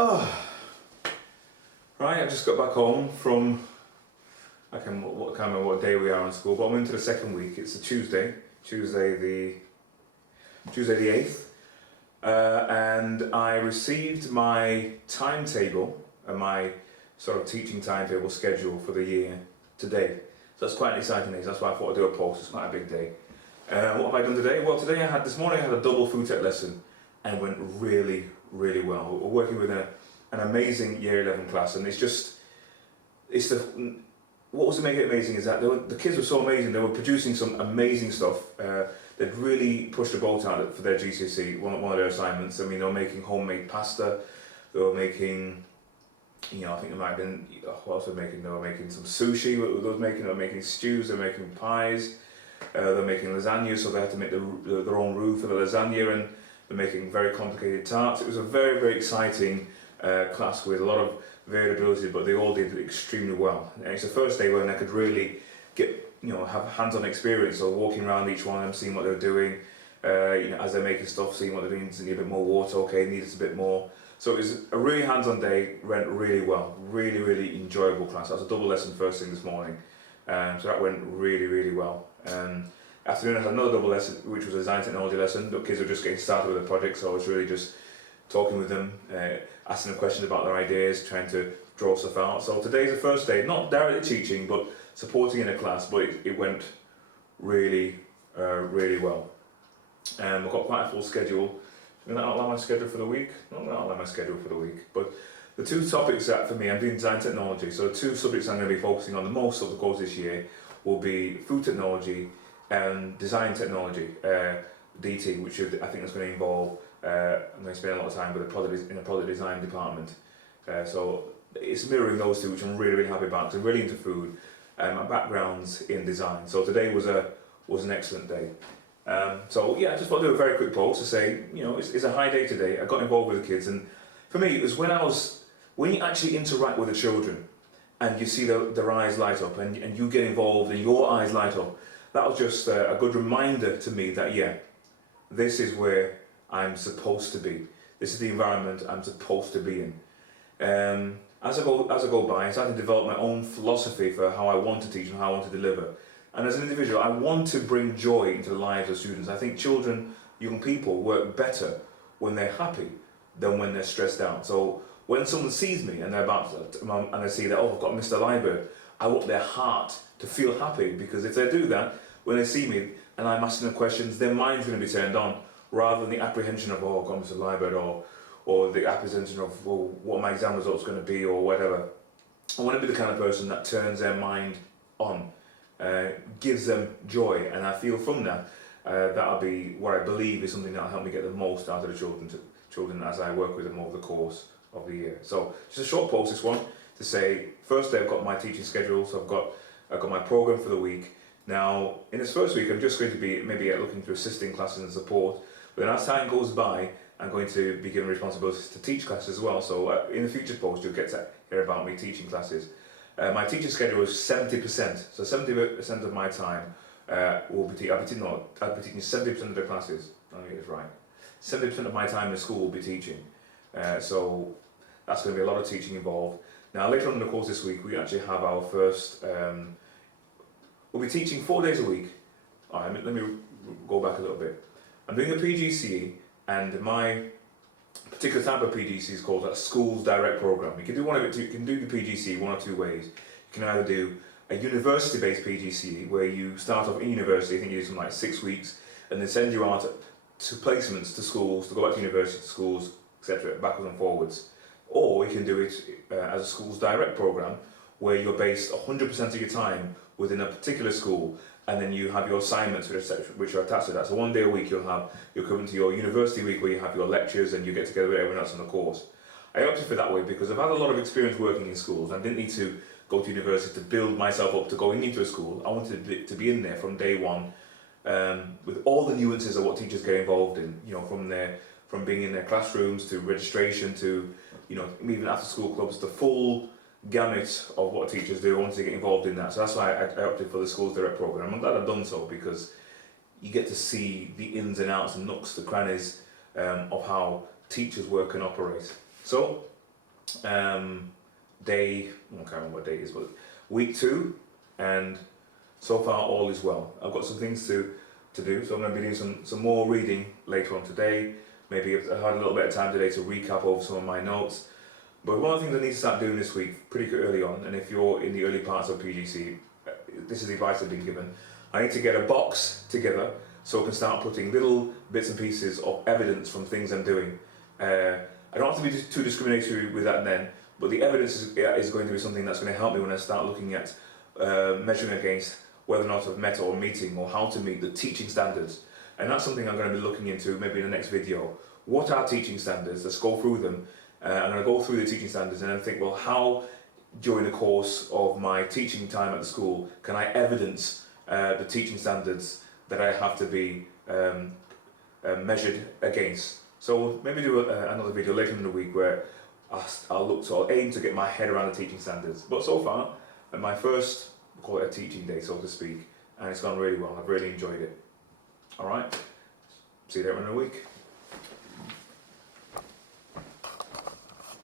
Oh, right, I just got back home from, I can't remember what day we are in school, but I'm into the second week. It's a Tuesday the 8th, and I received my timetable and my sort of teaching timetable schedule for the year today. So that's quite an exciting day, so that's why I thought I'd do a post. It's quite a big day. What have I done today? Well, this morning I had a double food tech lesson and it went really well. We're working with an amazing year 11 class, and what was making it amazing is that the kids were so amazing. They were producing some amazing stuff. They'd really pushed the boat out for their GCSE, one of their assignments. I mean, they were making homemade pasta, they were making, I think there might have been, what else were they making? They were making some sushi, they were making stews, they were making pies, they were making lasagna, so they had to make their own roux for the lasagna, and they're making very complicated tarts. It was a very exciting class with a lot of variability, but they all did extremely well. And it's the first day when I could really get, have hands-on experience, so walking around each one of them, seeing what they're doing, as they're making stuff, seeing what they're doing, need a bit more water, okay, needs a bit more. So it was a really hands-on day, went really well, really enjoyable class. That was a double lesson first thing this morning, so that went really well. Afternoon I had another double lesson, which was a design technology lesson. The kids were just getting started with the project, so I was really just talking with them, asking them questions about their ideas, trying to draw stuff out. So today's the first day, not directly teaching, but supporting in a class, but it went really well. I've got quite a full schedule. I'm going to outline my schedule for the week. I'm not going to outline my schedule for the week, but the two topics that for me, I'm doing design technology, so the two subjects I'm going to be focusing on the most of the course this year will be food technology and design technology, DT, which I think is going to involve, I'm going to spend a lot of time with in a product design department. So it's mirroring those two, which I'm really happy about, because I'm really into food, and my background's in design. So today was an excellent day. So yeah, I just want to do a very quick post to say, it's a high day today. I got involved with the kids, and for me, it was when you actually interact with the children, and you see their eyes light up, and you get involved, and your eyes light up. That was just a good reminder to me that, yeah, this is where I'm supposed to be. This is the environment I'm supposed to be in. As I go by, I started to develop my own philosophy for how I want to teach and how I want to deliver. And as an individual, I want to bring joy into the lives of students. I think children, young people, work better when they're happy than when they're stressed out. So when someone sees me and and they see that, oh, I've got Mr. Liburd, I want their heart to feel happy, because if they do that, when they see me and I'm asking them questions, their mind's going to be turned on, rather than the apprehension of, oh, I've got Mr. Liburd, or the apprehension of, well, what my exam result's going to be, or whatever. I want to be the kind of person that turns their mind on, gives them joy, and I feel from that, that'll be what I believe is something that'll help me get the most out of the children as I work with them over the course of the year. So just a short post, this one, to say, first day I've got my teaching schedule, so I've got my program for the week. Now, in this first week, I'm just going to be maybe looking to assisting classes and support, but then as time goes by, I'm going to be given responsibilities to teach classes as well. So in the future post, you'll get to hear about me teaching classes. My teaching schedule is 70%, so 70% of my time I'll be teaching 70% of the classes. Let me get this right. 70% of my time in school will be teaching. So that's going to be a lot of teaching involved. Now, later on in the course this week, we actually have our first, we'll be teaching 4 days a week. All right, let me go back a little bit. I'm doing a PGCE, and my particular type of PGCE is called a Schools Direct Program. You can do you can do the PGCE one or two ways. You can either do a university-based PGCE, where you start off in university, I think you do something like 6 weeks, and then send you out to placements to schools, to go back to university, to schools, etc., backwards and forwards. Or you can do it as a Schools Direct Program, where you're based 100% of your time within a particular school, and then you have your assignments which are attached to that. So 1 day a week you're coming to your university week, where you have your lectures and you get together with everyone else on the course. I opted for that way because I've had a lot of experience working in schools. I didn't need to go to university to build myself up to going into a school. I wanted to be in there from day one, with all the nuances of what teachers get involved in, from being in their classrooms to registration to, even after school clubs, the full gamut of what teachers do. I wanted to get involved in that, so that's why I opted for the Schools Direct Program. I'm glad I've done so, because you get to see the ins and outs and nooks, the crannies of how teachers work and operate. So day, I can't remember what day it is, but week 2, and so far all is well. I've got some things to do, so I'm going to be doing some more reading later on today. Maybe I had a little bit of time today to recap over some of my notes. But one of the things I need to start doing this week, pretty early on, and if you're in the early parts of PGCE, this is the advice I've been given. I need to get a box together so I can start putting little bits and pieces of evidence from things I'm doing. I don't have to be too discriminatory with that then, but the evidence is going to be something that's going to help me when I start looking at measuring against whether or not I've met or meeting or how to meet the teaching standards. And that's something I'm going to be looking into maybe in the next video. What are teaching standards? Let's go through them. I'm going to go through the teaching standards and then think, well, how during the course of my teaching time at the school can I evidence the teaching standards that I have to be measured against? So we'll maybe do another video later in the week where I'll aim to get my head around the teaching standards. But so far, my first, we'll call it a teaching day, so to speak, and it's gone really well. I've really enjoyed it. All right, see you later in the week.